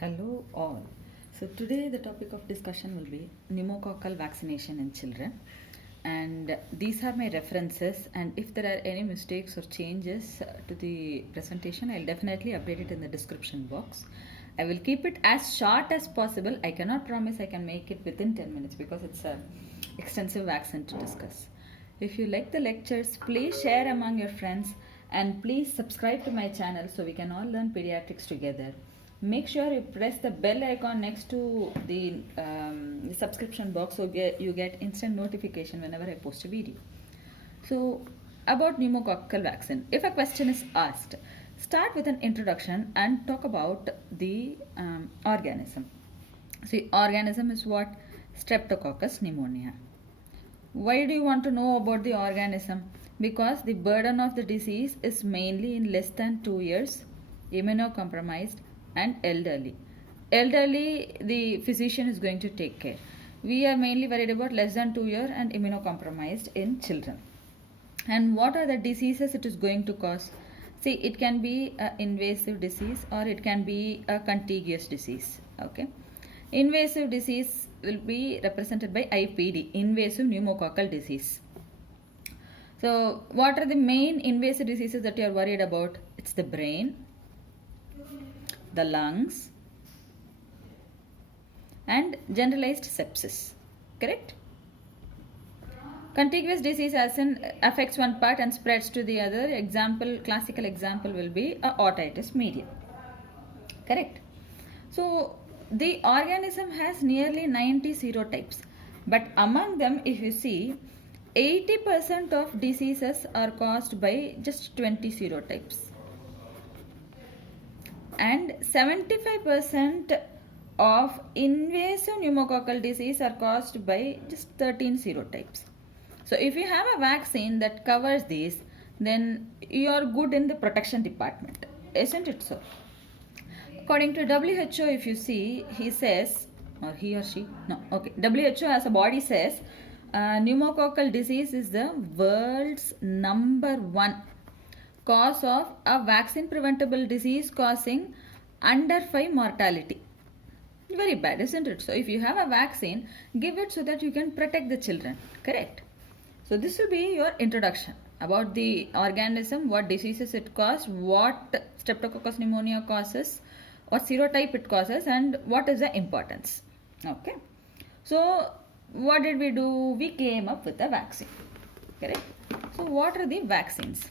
Hello all. So today the topic of discussion will be pneumococcal vaccination in children, and these are my references, and if there are any mistakes or changes to the presentation, I'll definitely update it in the description box. I will keep it as short as possible. I cannot promise I can make it within 10 minutes because it's a extensive vaccine to discuss. If you like the lectures, please share among your friends and please subscribe to my channel so we can all learn pediatrics together. Make sure you press the bell icon next to the subscription box so you get instant notification whenever I post a video. So, about pneumococcal vaccine, if a question is asked, start with an introduction and talk about the organism. See, organism is what? Streptococcus pneumonia. Why do you want to know about the organism? Because the burden of the disease is mainly in less than 2 years, immunocompromised, and elderly. Elderly, the physician is going to take care. We are mainly worried about less than 2 year and immunocompromised in children. And what are the diseases it is going to cause? See, it can be an invasive disease or it can be a contagious disease. Okay. Invasive disease will be represented by IPD, invasive pneumococcal disease. So, what are the main invasive diseases that you are worried about? It's the brain, the lungs, and generalized sepsis. Correct? Contiguous disease as in affects one part and spreads to the other. Example, classical example will be a otitis media. Correct? So, the organism has nearly 90 serotypes, but among them, if you see, 80% of diseases are caused by just 20 serotypes, and 75% of invasive pneumococcal disease are caused by just 13 serotypes. So, if you have a vaccine that covers these, then you are good in the protection department, isn't it so? According to WHO, if you see, he says, or he or she, no, okay, WHO as a body says, pneumococcal disease is the world's #1 cause of a vaccine preventable disease causing under 5 mortality. Very bad, isn't it? So, if you have a vaccine, give it so that you can protect the children, correct? So, this will be your introduction about the organism, what diseases it causes, what Streptococcus pneumonia causes, what serotype it causes, and what is the importance. Okay. So, what did we do? We came up with a vaccine. Correct. So, what are the vaccines?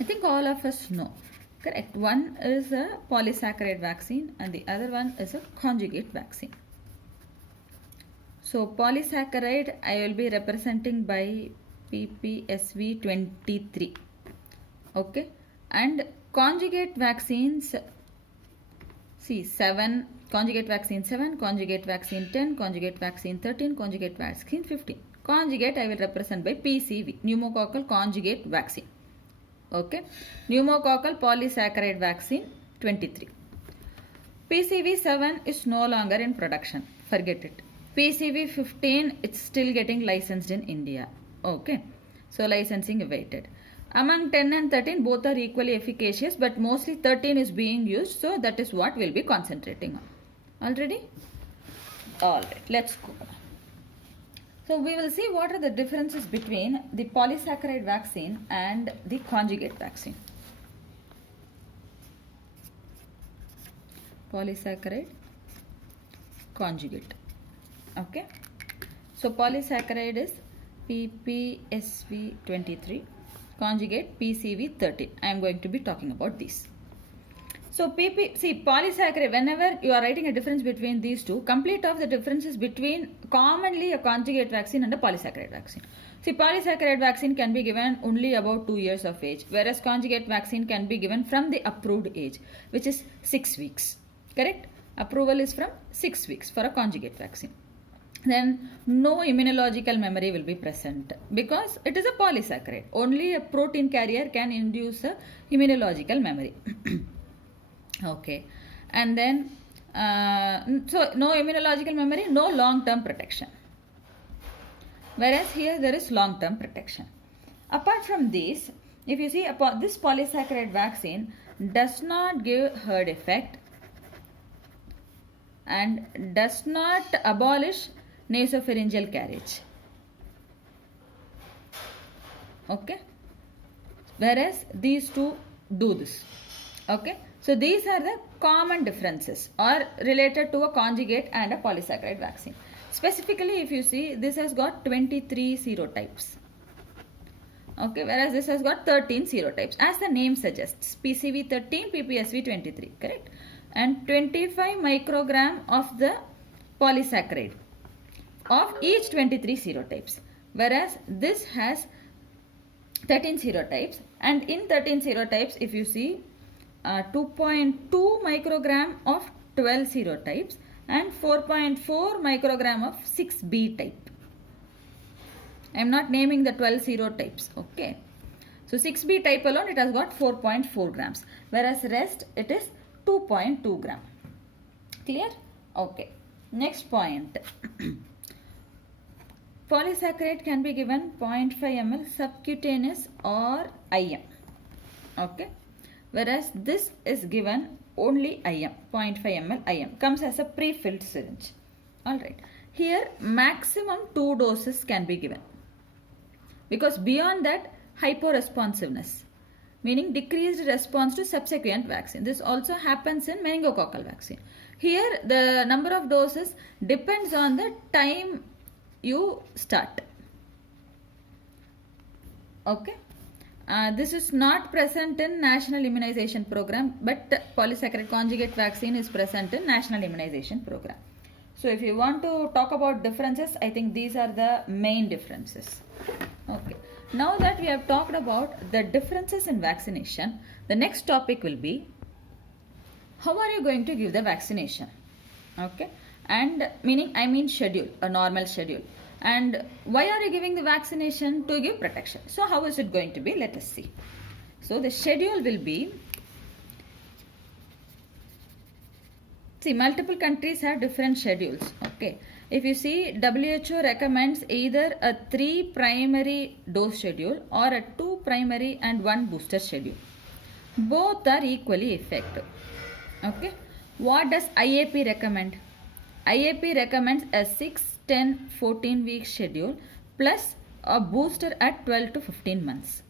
I think all of us know. Correct. One is a polysaccharide vaccine and the other one is a conjugate vaccine. So, polysaccharide I will be representing by PPSV23. Okay. And conjugate vaccines, see 7, conjugate vaccine 7, conjugate vaccine 10, conjugate vaccine 13, conjugate vaccine 15. Conjugate I will represent by PCV, pneumococcal conjugate vaccine. Okay. Pneumococcal polysaccharide vaccine 23. PCV 7 is no longer in production. Forget it. PCV 15, it's still getting licensed in India. Okay. So, licensing awaited. Among 10 and 13, both are equally efficacious, but mostly 13 is being used. So, that is what we'll be concentrating on. Already? Alright, let's go. So, we will see what are the differences between the polysaccharide vaccine and the conjugate vaccine. Polysaccharide, conjugate. Okay. So, polysaccharide is PPSV23, conjugate PCV13. I am going to be talking about these. So, polysaccharide, whenever you are writing a difference between these two, complete off the differences between commonly a conjugate vaccine and a polysaccharide vaccine. See, polysaccharide vaccine can be given only about 2 years of age, whereas conjugate vaccine can be given from the approved age, which is 6 weeks. Correct? Approval is from 6 weeks for a conjugate vaccine. Then no immunological memory will be present because it is a polysaccharide. Only a protein carrier can induce a immunological memory. Okay. And then, so no immunological memory, no long-term protection. Whereas here there is long-term protection. Apart from this, if you see this polysaccharide vaccine does not give herd effect, and does not abolish nasopharyngeal carriage. Okay, whereas these two do this. Okay, so these are the common differences or related to a conjugate and a polysaccharide vaccine. Specifically, if you see, this has got 23 serotypes. Okay, whereas this has got 13 serotypes. As the name suggests, PCV 13, PPSV 23, correct? And 25 microgram of the polysaccharide of each 23 serotypes. Whereas this has 13 serotypes, and in 13 serotypes, if you see, 2.2 microgram of 12 serotypes and 4.4 microgram of 6B type. I am not naming the 12 serotypes. Okay, so 6B type alone, it has got 4.4 grams, whereas rest it is 2.2 gram. Clear? Okay, next point. Polysaccharide can be given 0.5 ml subcutaneous or IM. Okay, whereas this is given only IM, 0.5 ml IM, comes as a pre-filled syringe. Alright, here maximum 2 doses can be given, because beyond that, hyporesponsiveness, meaning decreased response to subsequent vaccine. This also happens in meningococcal vaccine. Here the number of doses depends on the time you start. Okay, this is not present in national immunization program, but polysaccharide conjugate vaccine is present in national immunization program. So if you want to talk about differences, I think these are the main differences. Okay, now that we have talked about the differences in vaccination, the next topic will be how are you going to give the vaccination? Okay, and I mean schedule, a normal schedule. And why are you giving the vaccination? To give protection. So how is it going to be? Let us see. So the schedule will be, see, multiple countries have different schedules. Okay, if you see, WHO recommends either a 3 primary dose schedule or a 2 primary and 1 booster schedule. Both are equally effective. Okay, what does IAP recommend? IAP recommends a 6, 10, 14 week schedule plus a booster at 12 to 15 months.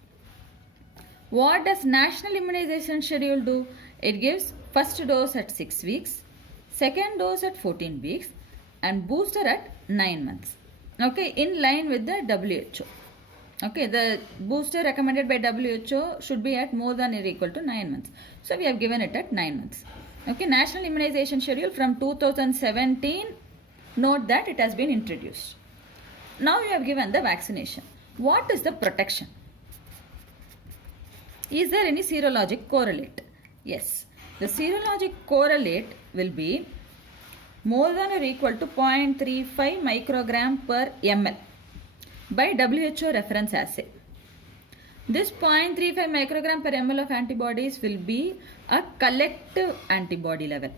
What does national immunization schedule do? It gives first dose at 6 weeks, second dose at 14 weeks, and booster at 9 months. Okay, in line with the WHO. Okay, the booster recommended by WHO should be at more than or equal to 9 months. So we have given it at 9 months. Okay, national immunization schedule from 2017, note that it has been introduced. Now you have given the vaccination. What is the protection? Is there any serologic correlate? Yes, the serologic correlate will be more than or equal to 0.35 microgram per ml by WHO reference assay. This 0.35 microgram per ml of antibodies will be a collective antibody level,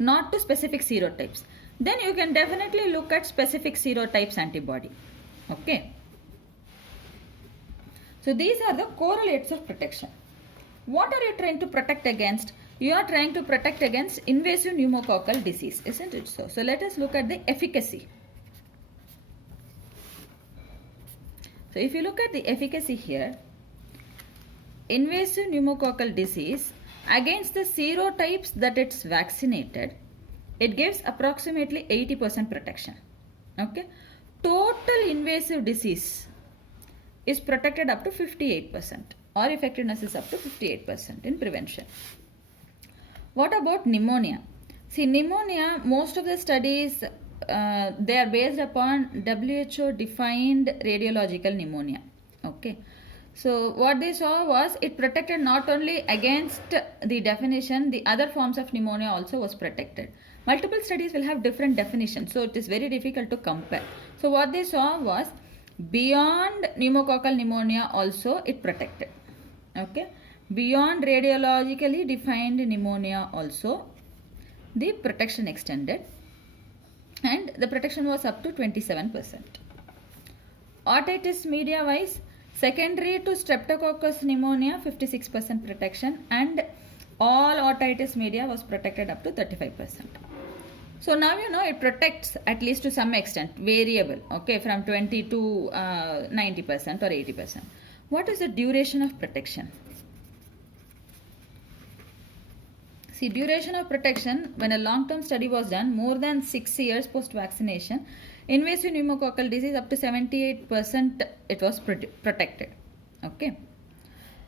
not to specific serotypes. Then you can definitely look at specific serotypes antibody. Okay. So these are the correlates of protection. What are you trying to protect against? You are trying to protect against invasive pneumococcal disease, isn't it so? So let us look at the efficacy. So if you look at the efficacy here, invasive pneumococcal disease against the serotypes that it's vaccinated, it gives approximately 80% protection. Okay, total invasive disease is protected up to 58%, or effectiveness is up to 58% in prevention. What about pneumonia? See, pneumonia, most of the studies they are based upon WHO defined radiological pneumonia. Okay, so what they saw was it protected not only against the definition, the other forms of pneumonia also was protected. Multiple studies will have different definitions, so it is very difficult to compare. So what they saw was beyond pneumococcal pneumonia also it protected. Okay, beyond radiologically defined pneumonia also the protection extended, and the protection was up to 27%. Otitis media wise, secondary to streptococcus pneumonia 56% protection, and all otitis media was protected up to 35%. So now you know it protects at least to some extent, variable, okay, from 20 to 90% or 80%. What is the duration of protection? See, duration of protection, when a long-term study was done, more than 6 years post-vaccination, invasive pneumococcal disease up to 78% it was protected. Okay.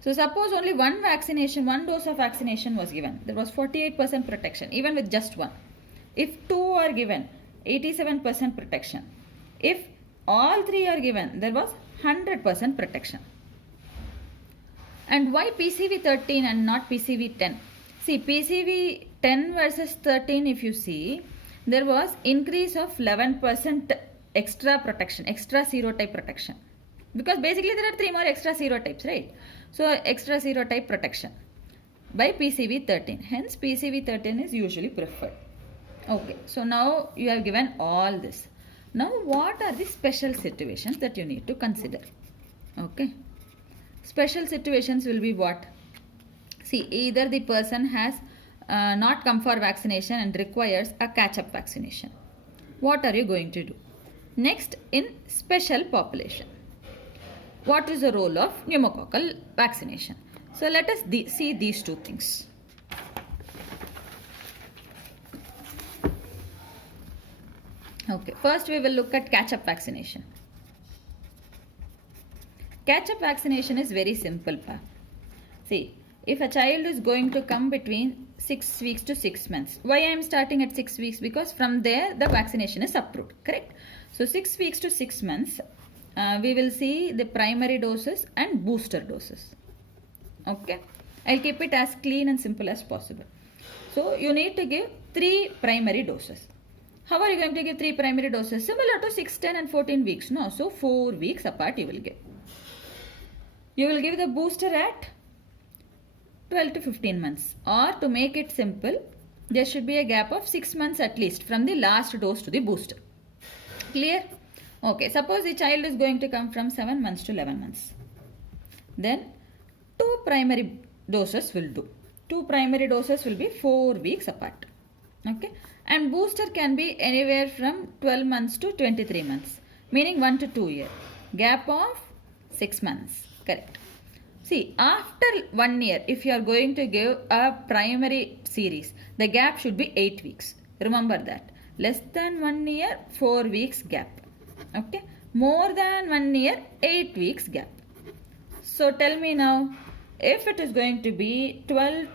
So suppose only one dose of vaccination was given. There was 48% protection, even with just one. If 2 are given, 87% protection. If all 3 are given, there was 100% protection. And why PCV 13 and not PCV 10? See, PCV 10 versus 13, if you see, there was increase of 11% extra protection, extra serotype protection. Because basically there are 3 more extra serotypes, right? So, extra serotype protection by PCV 13. Hence, PCV 13 is usually preferred. Okay, so now you have given all this. Now, what are the special situations that you need to consider? Okay. Special situations will be what? See, either the person has not come for vaccination and requires a catch-up vaccination. What are you going to do? Next, in special population, what is the role of pneumococcal vaccination? So, let us see these two things. Okay, first we will look at catch-up vaccination. Catch-up vaccination is very simple. See, if a child is going to come between 6 weeks to 6 months, why I am starting at 6 weeks? Because from there the vaccination is approved, correct? So 6 weeks to 6 months, we will see the primary doses and booster doses. Okay, I'll keep it as clean and simple as possible. So you need to give 3 primary doses. How are you going to give 3 primary doses? Similar to 6, 10 and 14 weeks. No, so 4 weeks apart you will give. You will give the booster at 12 to 15 months, or to make it simple, there should be a gap of 6 months at least from the last dose to the booster. Clear? Okay, suppose the child is going to come from 7 months to 11 months. Then 2 primary doses will do. 2 primary doses will be 4 weeks apart. Okay, and booster can be anywhere from 12 months to 23 months, meaning 1 to 2 years. Gap of 6 months. Correct. See, after 1 year, if you are going to give a primary series, the gap should be 8 weeks. Remember that. Less than 1 year, 4 weeks gap. Okay. More than 1 year, 8 weeks gap. So tell me now, if it is going to be 12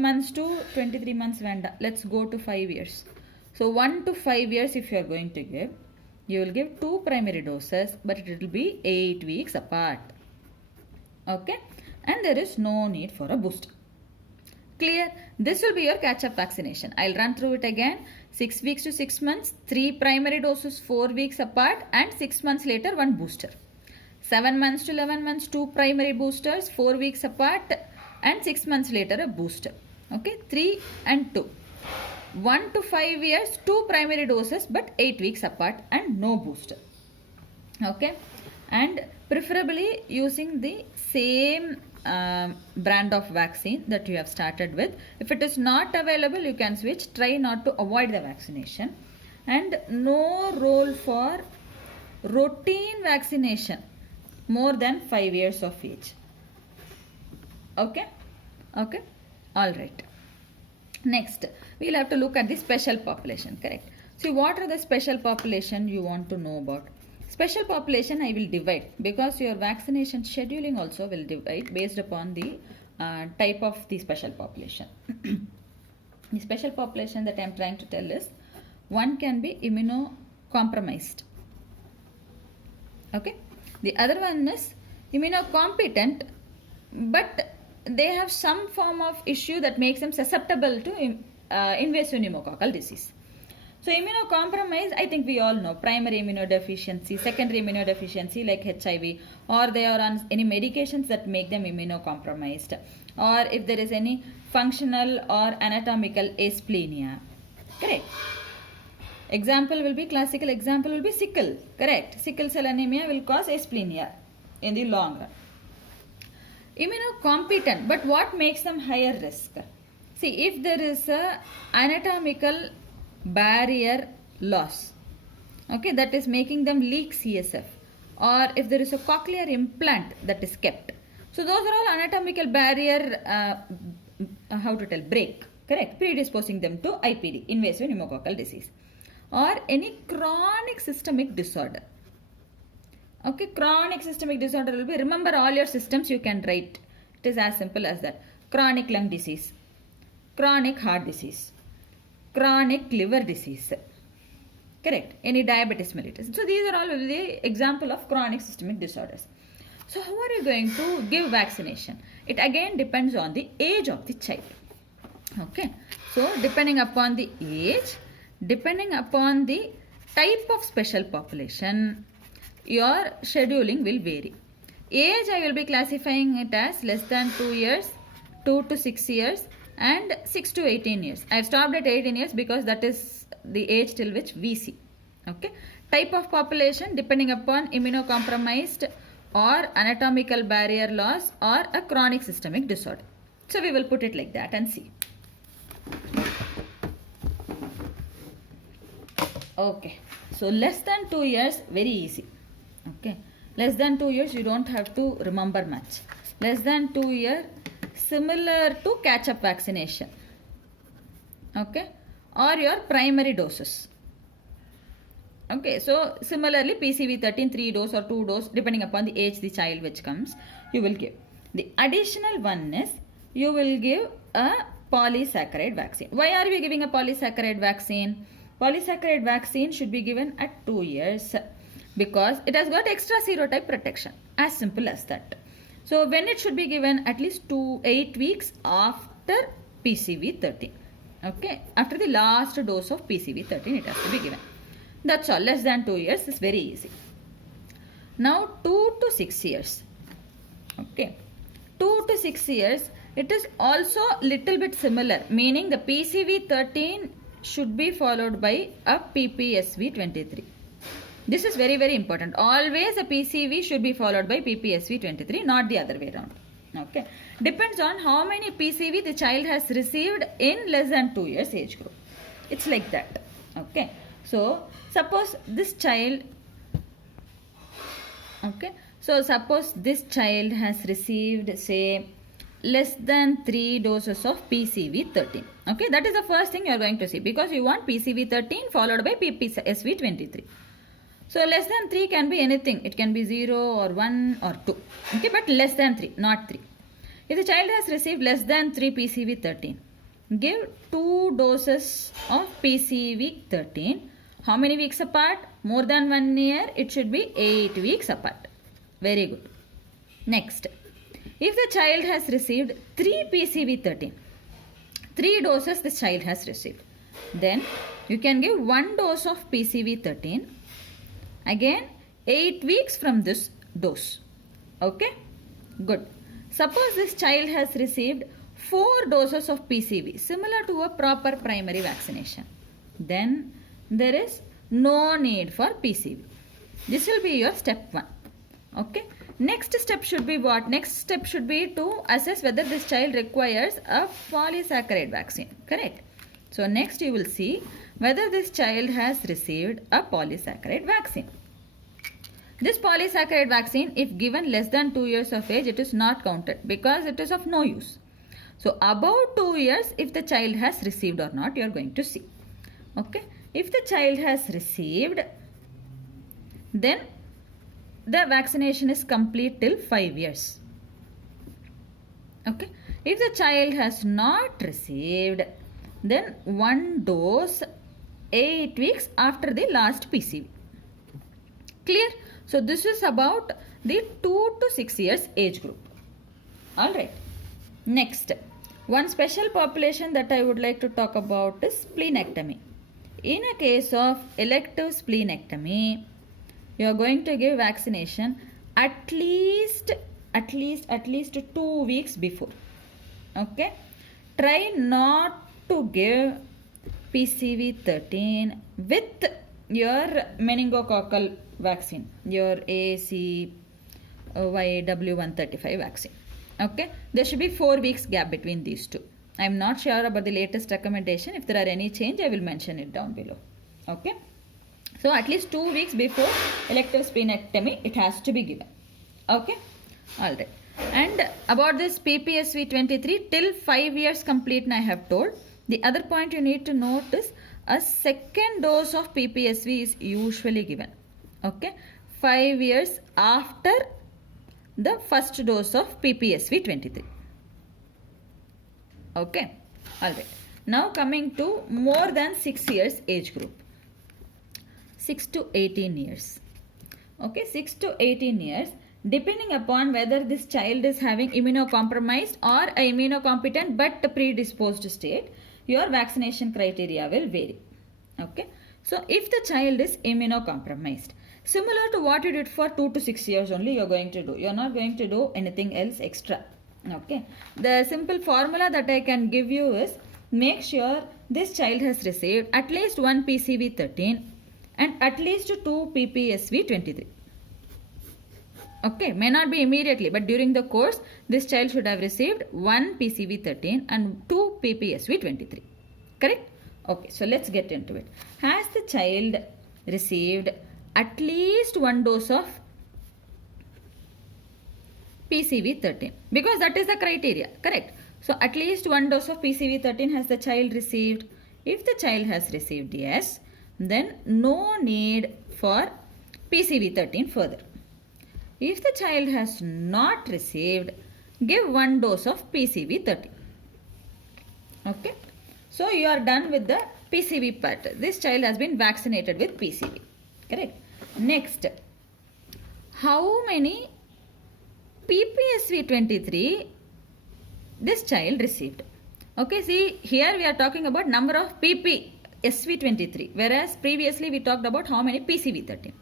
months to 23 months, let's go to 5 years. So 1 to 5 years if you are going to give, you will give 2 primary doses, but it will be 8 weeks apart. Okay, and there is no need for a booster. Clear? This will be your catch-up vaccination. I'll run through it again. 6 weeks to 6 months, 3 primary doses 4 weeks apart, and 6 months later 1 booster. 7 months to 11 months, 2 primary boosters 4 weeks apart, and 6 months later a booster. Okay, 3 and 2. 1 to 5 years, 2 primary doses but 8 weeks apart and no booster. Okay, and preferably using the same brand of vaccine that you have started with. If it is not available, you can switch. Try not to avoid the vaccination. And no role for routine vaccination more than 5 years of age. Okay, okay, all right. Next, we will have to look at the special population, correct? See, what are the special population you want to know about? Special population I will divide, because your vaccination scheduling also will divide based upon the type of the special population. The special population that I am trying to tell is, one can be immunocompromised. Okay, the other one is immunocompetent, but they have some form of issue that makes them susceptible to invasive pneumococcal disease. So immunocompromised, I think we all know, primary immunodeficiency, secondary immunodeficiency like HIV, or they are on any medications that make them immunocompromised, or if there is any functional or anatomical asplenia. Correct. Example will be, classical example will be sickle. Correct. Sickle cell anemia will cause asplenia in the long run. Immunocompetent, but what makes them higher risk? See, if there is a anatomical barrier loss, okay, that is making them leak CSF, or if there is a cochlear implant that is kept, so those are all anatomical barrier, break, correct, predisposing them to IPD, invasive pneumococcal disease, or any chronic systemic disorder. Okay, chronic systemic disorder will be, remember all your systems you can write. It is as simple as that. Chronic lung disease, chronic heart disease, chronic liver disease, correct, any diabetes mellitus. So these are all the example of chronic systemic disorders. So how are you going to give vaccination? It again depends on the age of the child. Okay, so depending upon the age, depending upon the type of special population, your scheduling will vary. Age, I will be classifying it as less than 2 years, 2 to 6 years, and 6 to 18 years. I have stopped at 18 years because that is the age till which we see. Okay. Type of population depending upon immunocompromised or anatomical barrier loss or a chronic systemic disorder. So we will put it like that and see. Okay. So less than 2 years, very easy. Okay. Less than 2 years, you don't have to remember much. Less than 2 years, similar to catch-up vaccination. Okay. Or your primary doses. Okay. So similarly, PCV13, 3 dose or 2 dose, depending upon the age the child which comes, you will give. The additional one is, you will give a polysaccharide vaccine. Why are we giving a polysaccharide vaccine? Polysaccharide vaccine should be given at 2 years because it has got extra serotype protection. As simple as that. So when it should be given? At least 8 weeks after PCV13. Okay. After the last dose of PCV13 it has to be given. That's all. Less than 2 years is very easy. Now 2 to 6 years. Okay. 2 to 6 years, it is also little bit similar. Meaning the PCV13 should be followed by a PPSV23. This is very, very important. Always a PCV should be followed by PPSV23, not the other way around. Okay. Depends on how many PCV the child has received in less than 2 years age group. It's like that. Okay. So, suppose this child, okay. So, suppose this child has received, say, less than 3 doses of PCV13. Okay. That is the first thing you are going to see because you want PCV13 followed by PPSV23. So less than 3 can be anything. It can be 0 or 1 or 2. Okay, but less than 3, not 3. If the child has received less than 3 PCV13, give 2 doses of PCV13. How many weeks apart? More than 1 year, it should be 8 weeks apart. Very good. Next, if the child has received 3 PCV13, 3 doses this child has received, then you can give 1 dose of PCV13. Again, 8 weeks from this dose. Okay? Good. Suppose this child has received 4 doses of PCV, similar to a proper primary vaccination. Then there is no need for PCV. This will be your step 1. Okay? Next step should be what? Next step should be to assess whether this child requires a polysaccharide vaccine. Correct? So next you will see whether this child has received a polysaccharide vaccine. This polysaccharide vaccine, if given less than 2 years of age, it is not counted because it is of no use. So above 2 years, if the child has received or not, you are going to see. Okay. If the child has received, then the vaccination is complete till 5 years. Okay. If the child has not received, then 1 dose 8 weeks after the last PCV. Clear? So this is about the 2 to 6 years age group. Alright. Next, one special population that I would like to talk about is splenectomy. In a case of elective splenectomy, you are going to give vaccination at least 2 weeks before. Okay. Try not to give PCV13 with your meningococcal vaccine, your ACYW135 vaccine. Okay. There should be 4 weeks gap between these two. I'm not sure about the latest recommendation. If there are any change, I will mention it down below. Okay. So at least 2 weeks before elective splenectomy, it has to be given. Okay. All right. And about this PPSV 23, till 5 years complete, I have told. The other point you need to note is a second dose of PPSV is usually given. Okay. 5 years after the first dose of PPSV 23. Okay. All right. Now coming to more than 6 years age group. 6 to 18 years. Okay. 6 to 18 years. Depending upon whether this child is having immunocompromised or a immunocompetent but predisposed state, your vaccination criteria will vary. Okay. So if the child is immunocompromised, similar to what you did for 2 to 6 years only, you're going to do. You're not going to do anything else extra. Okay. The simple formula that I can give you is, make sure this child has received at least 1 PCV 13 and at least 2 PPSV 23. Okay, may not be immediately, but during the course, this child should have received 1 PCV 13 and 2 PPSV 23. Correct? Okay, so let's get into it. Has the child received at least 1 dose of PCV 13? Because that is the criteria. Correct? So at least 1 dose of PCV 13 has the child received. If the child has received yes, then no need for PCV 13 further. If the child has not received, give 1 dose of PCV 13. Okay. So you are done with the PCV part. This child has been vaccinated with PCV. Correct. Next, how many PPSV 23 this child received? Okay, see here we are talking about number of PPSV 23, whereas previously we talked about how many PCV 13.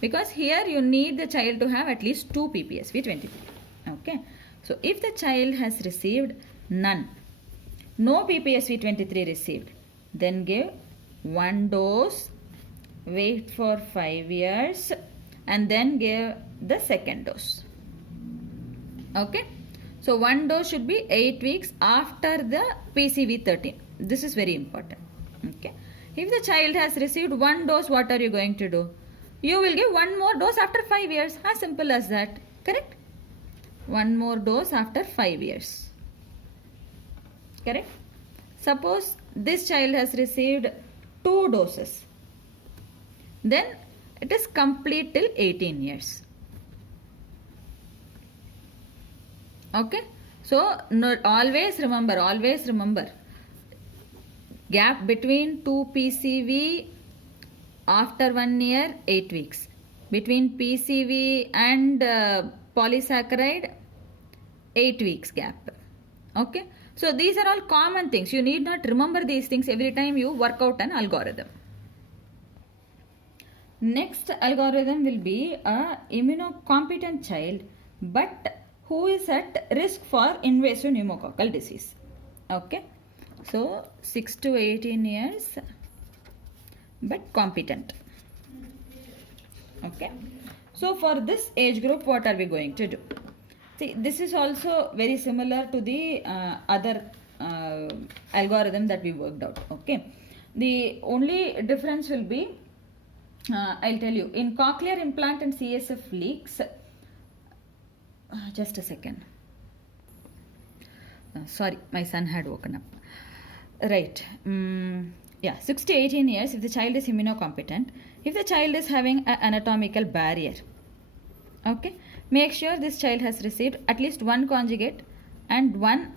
Because here you need the child to have at least 2 PPSV 23. Okay. So if the child has received none, no PPSV 23 received, then give 1 dose, wait for 5 years and then give the second dose. Okay. So 1 dose should be 8 weeks after the PCV 13. This is very important. Okay. If the child has received 1 dose, what are you going to do? You will give 1 more dose after 5 years. As simple as that. Correct? 1 more dose after 5 years. Correct? Suppose this child has received 2 doses. Then it is complete till 18 years. Okay? So, always remember, gap between 2 PCV after 1 year, 8 weeks. Between PCV and polysaccharide, 8 weeks gap. Okay. So these are all common things. You need not remember these things every time you work out an algorithm. Next algorithm will be a immunocompetent child but who is at risk for invasive pneumococcal disease. Okay. So 6 to 18 years but competent. Okay. So for this age group, what are we going to do? See, this is also very similar to the other algorithm that we worked out. Okay. The only difference will be, I'll tell you, in cochlear implant and CSF leaks, just a second. Sorry, my son had woken up. Right. Yeah, 6 to 18 years if the child is immunocompetent. If the child is having an anatomical barrier, okay, make sure this child has received at least 1 conjugate and 1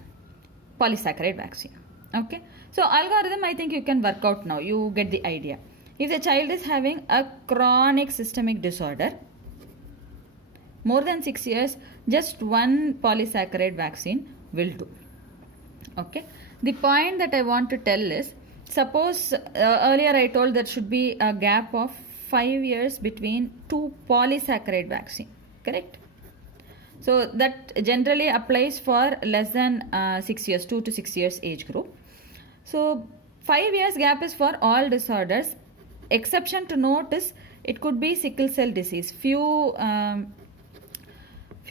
polysaccharide vaccine. Okay. So algorithm I think you can work out now. You get the idea. If the child is having a chronic systemic disorder, more than 6 years, just 1 polysaccharide vaccine will do. Okay. The point that I want to tell is, suppose earlier I told there should be a gap of 5 years between 2 polysaccharide vaccine. Correct? So that generally applies for less than 6 years, 2 to 6 years age group. So 5 years gap is for all disorders. Exception to note is it could be sickle cell disease. Few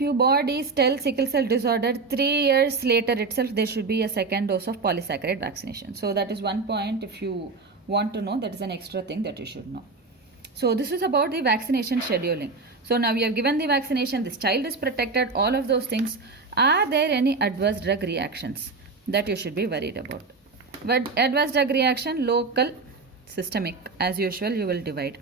few bodies tell sickle cell disorder 3 years later itself there should be a second dose of polysaccharide vaccination. So that is one point. If you want to know, that is an extra thing that you should know. So this is about the vaccination scheduling. So now we have given the vaccination, this child is protected, all of those things. Are there any adverse drug reactions that you should be worried about? But adverse drug reaction, local, systemic. As usual, you will divide.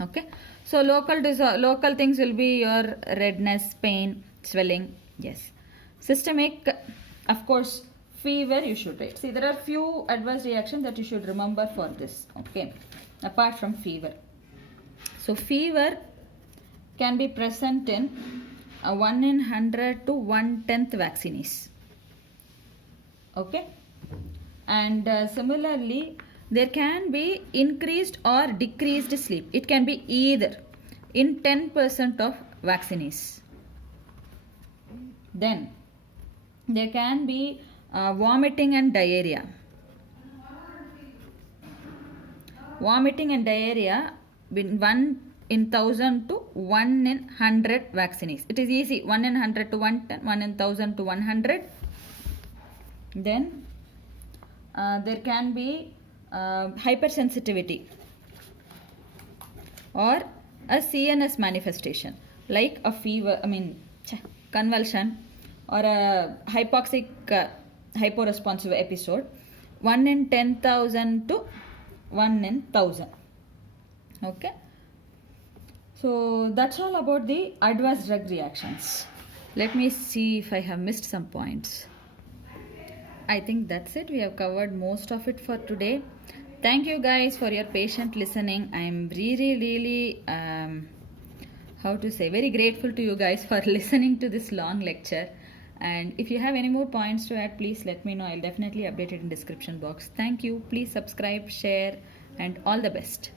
Okay. So local things will be your redness, pain, swelling. Yes. Systemic, of course, fever you should write. See, there are few adverse reactions that you should remember for this. Okay. Apart from fever. So fever can be present in 1 in 100 to 1/10 vaccinees. Okay. And similarly, there can be increased or decreased sleep. It can be either in 10% of vaccinees. Then there can be vomiting and diarrhea. Vomiting and diarrhea in 1 in 1000 to 1 in 100 vaccinees. It is easy. 1 in 100 to 110, 1 in 1000 to 100. Then there can be hypersensitivity or a CNS manifestation like a fever, convulsion or a hypoxic hyporesponsive episode. 1 in 10,000 to 1 in 1000. Okay. So that's all about the adverse drug reactions. Let me see if I have missed some points. I think that's it. We have covered most of it for today. Thank you guys for your patient listening. I am really very grateful to you guys for listening to this long lecture. And if you have any more points to add, please let me know. I'll definitely update it in description box. Thank you. Please subscribe, share, and all the best.